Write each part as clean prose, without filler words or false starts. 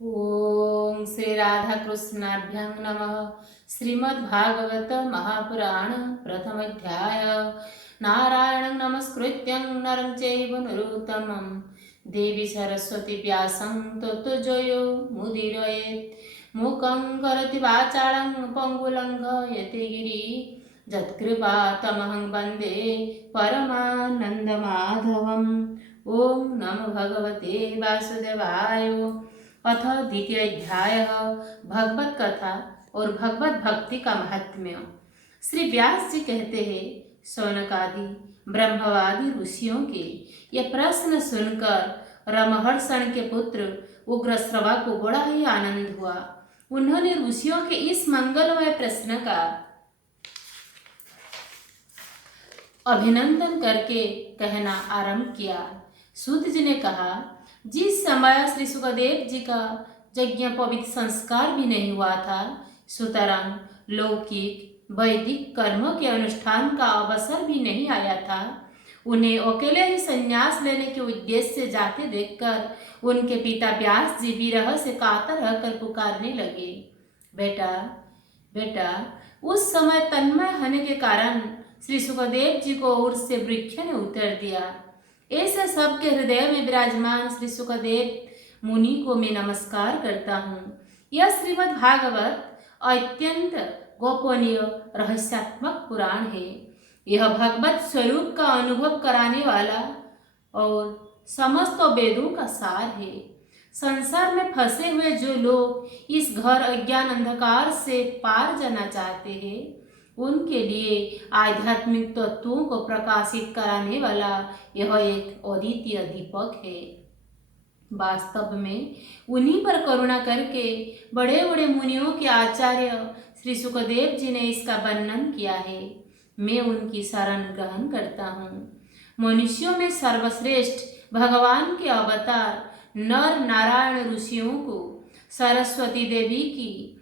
ओम श्री राधा कृष्णाभ्यं नमः। श्रीमद्भागवत महापुराण प्रथम अध्याय। नारायणं नमस्कृत्यं नरं चैव नरोत्तमं देवी सरस्वती व्यासं ततो जयो मुदीरयेत्। मूकं करोति वाचालं पङ्गुलङ्घयते गिरि यत्कृपा तमहं वन्दे परमानन्दमाधवम्। ओम नमो भगवते वासुदेवाय। अथ द्वितीय अध्याय भगवत कथा और भगवत भक्ति का महात्म्य। श्री व्यास जी कहते हैं, शौनकादि ब्रह्मवादी ऋषियों के यह प्रश्न सुनकर रमहर्षण के पुत्र उग्रश्रवा को बड़ा ही आनंद हुआ। उन्होंने ऋषियों के इस मंगलमय प्रश्न का अभिनंदन करके कहना आरंभ किया। सूत जी ने कहा, जिस समय श्री सुखदेव जी का यज्ञ पवित्र संस्कार भी नहीं हुआ था, सुतरां लौकिक वैदिक कर्मों के अनुष्ठान का अवसर भी नहीं आया था। उन्हें अकेले ही संन्यास लेने के उद्देश्य से जाते देखकर उनके पिता व्यास जी विरह से कातर रहकर पुकारने लगे, बेटा बेटा। उस समय तन्मय होने के कारण श्री सुखदेव जी को उर्स से वृक्ष ने उतर दिया। ऐसे सबके हृदय में विराजमान श्री सुखदेव मुनि को मैं नमस्कार करता हूँ। यह श्रीमद् भागवत अत्यंत गोपनीय रहस्यात्मक पुराण है। यह भगवत स्वरूप का अनुभव कराने वाला और समस्त वेदों का सार है। संसार में फंसे हुए जो लोग इस घर अज्ञान अंधकार से पार जाना चाहते हैं, उनके लिए आध्यात्मिक तत्वों को प्रकाशित कराने वाला यह एक अद्वितीय दीपक है। वास्तव में उन्हीं पर करुणा करके बड़े बड़े मुनियों के आचार्य श्री सुखदेव जी ने इसका वर्णन किया है। मैं उनकी शरण ग्रहण करता हूँ। मनुष्यों में सर्वश्रेष्ठ भगवान के अवतार नर नारायण ऋषियों को, सरस्वती देवी की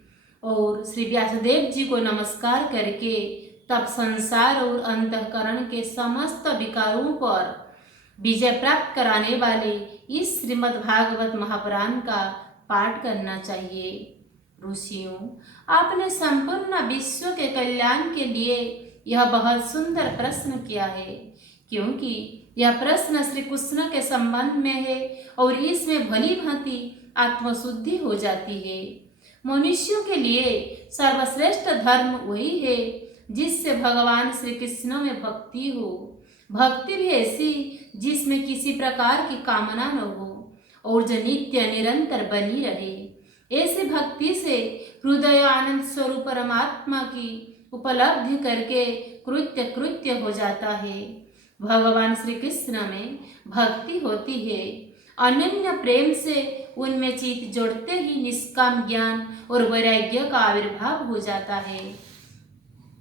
और श्री व्यासदेव जी को नमस्कार करके तब संसार और अंतःकरण के समस्त विकारों पर विजय प्राप्त कराने वाले इस श्रीमद् भागवत महापुराण का पाठ करना चाहिए। ऋषियों, आपने संपूर्ण विश्व के कल्याण के लिए यह बहुत सुंदर प्रश्न किया है, क्योंकि यह प्रश्न श्री कृष्ण के संबंध में है और इसमें भली भांति आत्मशुद्धि हो जाती है। मनुष्यों के लिए सर्वश्रेष्ठ धर्म वही है जिससे भगवान श्री कृष्ण में भक्ति हो। भक्ति भी ऐसी जिसमें किसी प्रकार की कामना न हो और जो नित्य निरंतर बनी रहे। ऐसी भक्ति से हृदय आनंद स्वरूप परमात्मा की उपलब्धि करके कृत्य कृत्य हो जाता है। भगवान श्री कृष्ण में भक्ति होती है। अनन्य प्रेम से उनमें चित जोड़ते ही निष्काम ज्ञान और वैराग्य का आविर्भाव हो जाता है।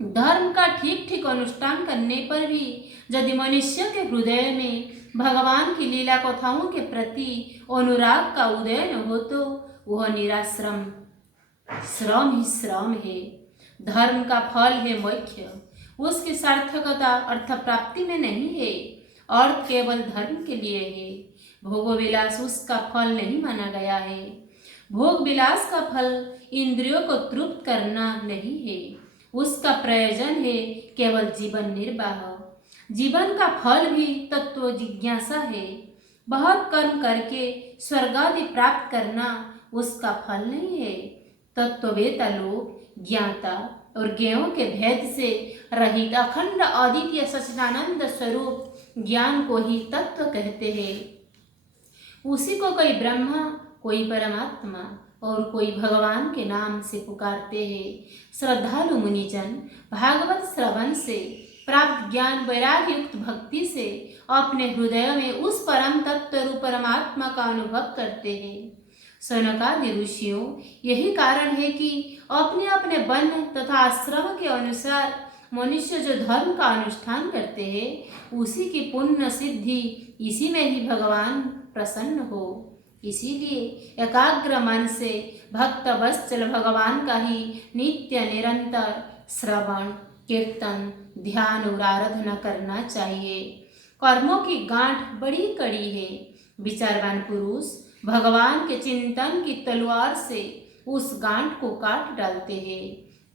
धर्म का ठीक ठीक अनुष्ठान करने पर भी यदि मनुष्य के हृदय में भगवान की लीला कथाओं के प्रति अनुराग का उदय न हो तो वह निराश्रम श्रम ही श्रम है। धर्म का फल है मोक्ष। उसकी सार्थकता अर्थ प्राप्ति में नहीं है। अर्थ केवल धर्म के लिए है। भोग विलास उसका फल नहीं माना गया है। भोग विलास का फल इंद्रियों को तृप्त करना नहीं है। उसका प्रयोजन है केवल जीवन निर्वाह। जीवन का फल भी तत्व जिज्ञासा है। बहुत कर्म करके स्वर्ग आदि प्राप्त करना उसका फल नहीं है। तत्ववेता लोग ज्ञाता और ज्ञेयों के भेद से रहित अखंड अद्वितीय सच्चिदानंद स्वरूप ज्ञान को ही तत्व कहते हैं। उसी को कोई ब्रह्मा, कोई परमात्मा और कोई भगवान के नाम से पुकारते हैं। श्रद्धालु मुनिजन भागवत श्रवण से प्राप्त ज्ञान वैराग्य युक्त भक्ति से अपने हृदय में उस परम तत्व रूप परमात्मा का अनुभव करते हैं। शौनकादि ऋषियों, यही कारण है कि अपने अपने वर्ण तथा आश्रम के अनुसार मनुष्य जो धर्म का अनुष्ठान करते हैं, उसी की पुण्य सिद्धि इसी में ही भगवान प्रसन्न हो। इसीलिए एकाग्र मन से भक्त वत्सल भगवान का ही नित्य निरंतर श्रवण कीर्तन ध्यान और आराधना करना चाहिए। कर्मों की गांठ बड़ी कड़ी है। विचारवान पुरुष भगवान के चिंतन की तलवार से उस गांठ को काट डालते हैं।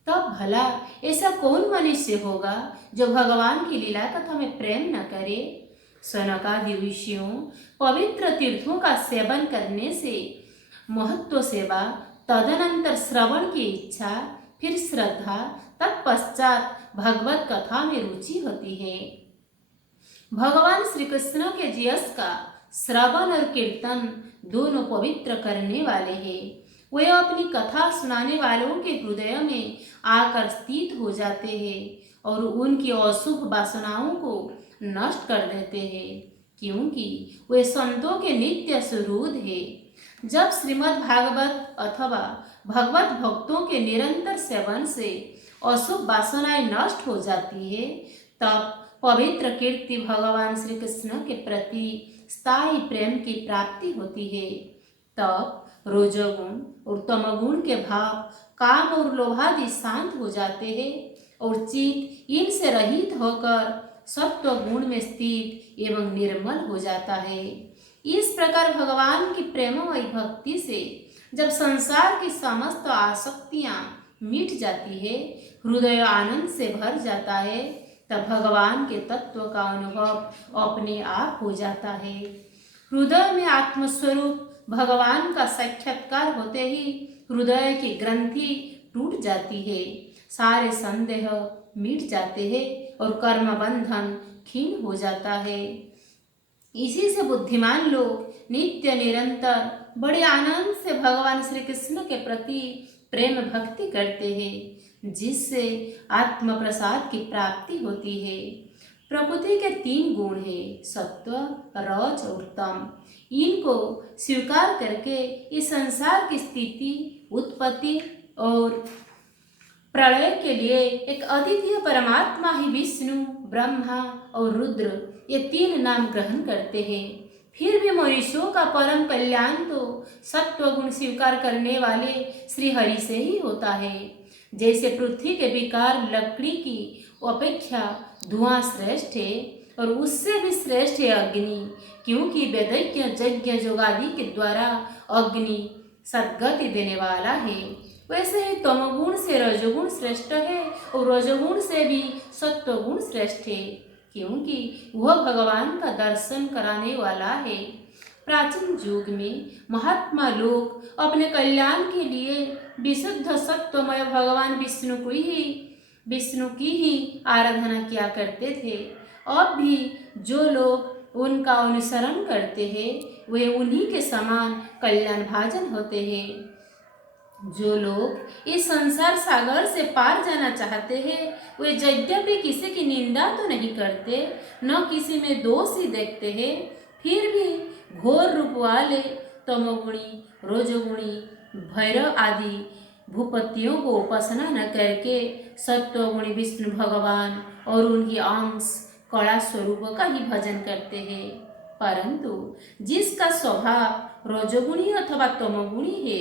तब भला ऐसा कौन मनुष्य होगा जो भगवान की लीला कथा में प्रेम न करे। सनकादि ऋषियों पवित्र तीर्थों का सेवन करने से महत्व सेवा, तदनंतर श्रवण की इच्छा, फिर श्रद्धा, तत्पश्चात भगवत कथा में रुचि होती है। भगवान श्री कृष्ण के यश का श्रवण और कीर्तन दोनों पवित्र करने वाले हैं। वे अपनी कथा सुनाने वालों के हृदय में आकर स्थित हो जाते हैं और उनकी अशुभ वासनाओं को नष्ट कर देते हैं, क्योंकि वे संतों के नित्य सुहृद हैं। जब श्रीमद् भागवत अथवा भगवत भक्तों के निरंतर सेवन से अशुभ वासनाएं नष्ट हो जाती है, तब पवित्र कीर्ति भगवान श्री कृष्ण के प्रति स्थायी प्रेम की प्राप्ति होती है। तब रजोगुण और तमोगुण के भाव, काम और लोभादि शांत हो जाते हैं और चित्त इनसे रहित होकर सत्व गुण में स्थित एवं निर्मल हो जाता है। इस प्रकार भगवान की प्रेममयी भक्ति से जब संसार की समस्त आसक्तियां मिट जाती है, हृदय आनंद से भर जाता है, तब भगवान के तत्व का अनुभव अपने आप हो जाता है। हृदय में आत्मस्वरूप भगवान का साक्षात्कार होते ही हृदय की ग्रंथि टूट जाती है, सारे संदेह मिट जाते हैं और कर्म बंधन क्षीण हो जाता है। इसी से बुद्धिमान लोग नित्य निरंतर बड़े आनंद से भगवान श्री कृष्ण के प्रति प्रेम भक्ति करते हैं, जिससे आत्म प्रसाद की प्राप्ति होती है। प्रकृति के 3 गुण हैं, सत्व, रज और तम। इनको स्वीकार करके इस संसार की स्थिति, उत्पत्ति और प्रलय के लिए एक अद्वितीय परमात्मा ही विष्णु, ब्रह्मा और रुद्र ये 3 नाम ग्रहण करते हैं। फिर भी मनुष्यों का परम कल्याण तो सत्व गुण स्वीकार करने वाले श्री हरि से ही होता है। जैसे पृथ्वी के विकार लकड़ी की अपेक्षा धुआं श्रेष्ठ है और उससे भी श्रेष्ठ है अग्नि, क्योंकि वेदज्ञ यज्ञ जोगादि के द्वारा अग्नि सद्गति देने वाला है। वैसे ही तमोगुण से रजोगुण श्रेष्ठ है और रजोगुण से भी सत्वगुण श्रेष्ठ है, क्योंकि वह भगवान का दर्शन कराने वाला है। प्राचीन युग में महात्मा लोग अपने कल्याण के लिए विशुद्ध सत्वमय भगवान विष्णु की ही आराधना किया करते थे। अब भी जो लोग उनका अनुसरण करते हैं वे उन्हीं के समान कल्याण भाजन होते हैं। जो लोग इस संसार सागर से पार जाना चाहते हैं वे यद्यपि किसी की निंदा तो नहीं करते, न किसी में दोष ही देखते हैं, फिर भी घोर रूप वाले तमोगुणी, रजोगुणी, भैरव आदि भूपतियों को उपासना न करके सत्वगुणी विष्णु भगवान और उनकी अंश कला स्वरूप का ही भजन करते हैं। परंतु जिसका स्वभाव रजोगुणी अथवा तमोगुणी है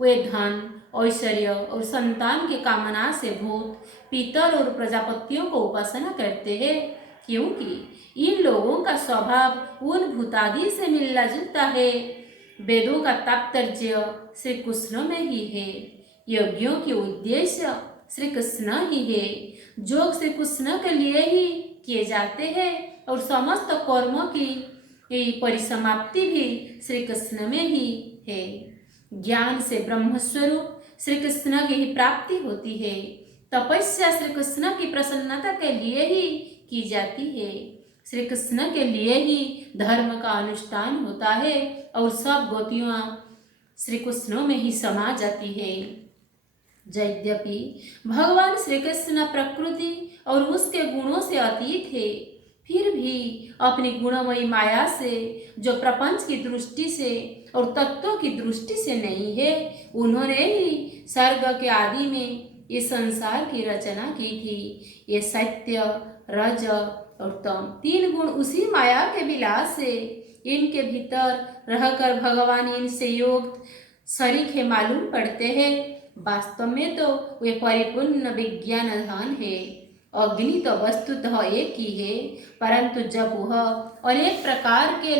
वे धन, ऐश्वर्य और संतान की कामना से भूत, पितर और प्रजापतियों को उपासना करते हैं, क्योंकि इन लोगों का स्वभाव उन भूतादि से मिलना जुलता है। वेदों का तात्पर्य श्री कृष्ण में ही है, यज्ञों के उद्देश्य श्री कृष्ण ही है, जो श्री कृष्ण के लिए ही किए जाते हैं और समस्त कर्मों की परिसमाप्ति भी श्री कृष्ण में ही है। ज्ञान से ब्रह्मस्वरूप श्री कृष्ण की ही प्राप्ति होती है। तपस्या श्री कृष्ण की प्रसन्नता के लिए ही की जाती है। श्री कृष्ण के लिए ही धर्म का अनुष्ठान होता है और सब गतियाँ श्री कृष्ण में ही समा जाती है। यद्यपि भगवान श्री कृष्ण प्रकृति और उसके गुणों से अतीत है, फिर भी अपनी गुणमयी माया से, जो प्रपंच की दृष्टि से और तत्वों की दृष्टि से नहीं है, उन्होंने ही स्वर्ग के आदि में इस संसार की रचना की थी। ये सत्य, रज और तम 3 गुण उसी माया के विलास से इनके भीतर रहकर भगवान इनसे युक्त शरीक मालूम पड़ते हैं। वास्तव में तो वे परिपूर्ण विज्ञान धन है। अग्नि तो वस्तुतः एक ही है, परंतु जब वह अनेक प्रकार के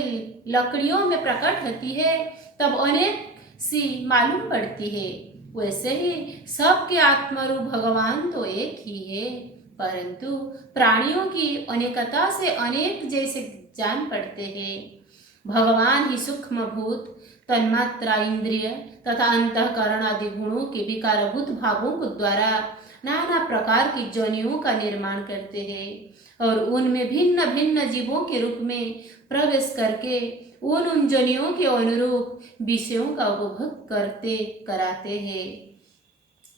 लकड़ियों में प्रकट होती है तब अनेक सी मालूम पड़ती है। वैसे ही सबके आत्मरूप भगवान तो एक ही है, परंतु प्राणियों की अनेकता से अनेक जैसे जान पड़ते हैं। भगवान ही सूक्ष्म भूत, तन्मात्रा, इंद्रिय तथा अंतःकरण आदि गुणों के विकारभूत भावों को द्वारा नाना प्रकार की जोनियों का निर्माण करते हैं और उनमें भिन्न भिन्न जीवों के रूप में प्रवेश करके उन जोनियों के अनुरूप विषयों का उपभोग करते कराते हैं।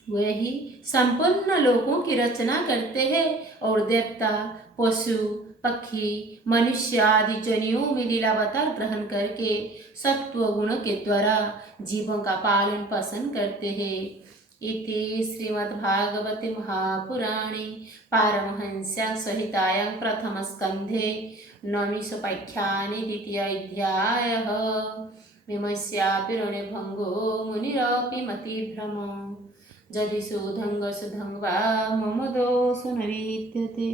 वे ही संपूर्ण लोकों की रचना करते हैं और देवता, पशु, पक्षी, मनुष्य आदि जनियों में लीलावतार ग्रहण करके सत्व गुण के द्वारा जीवों का पालन पोषण करते हैं। इति श्रीमद्भागवते महापुराणे पारमहंस्यां संहितायां प्रथमस्कन्धे नवमीसोपाख्याने द्वितीयोऽध्यायः। विमस्यापि रणभङ्गो मुनिरपि मतिभ्रमः यदि सुधङ्ग सुधङ् वा मम दोषो न विद्यते।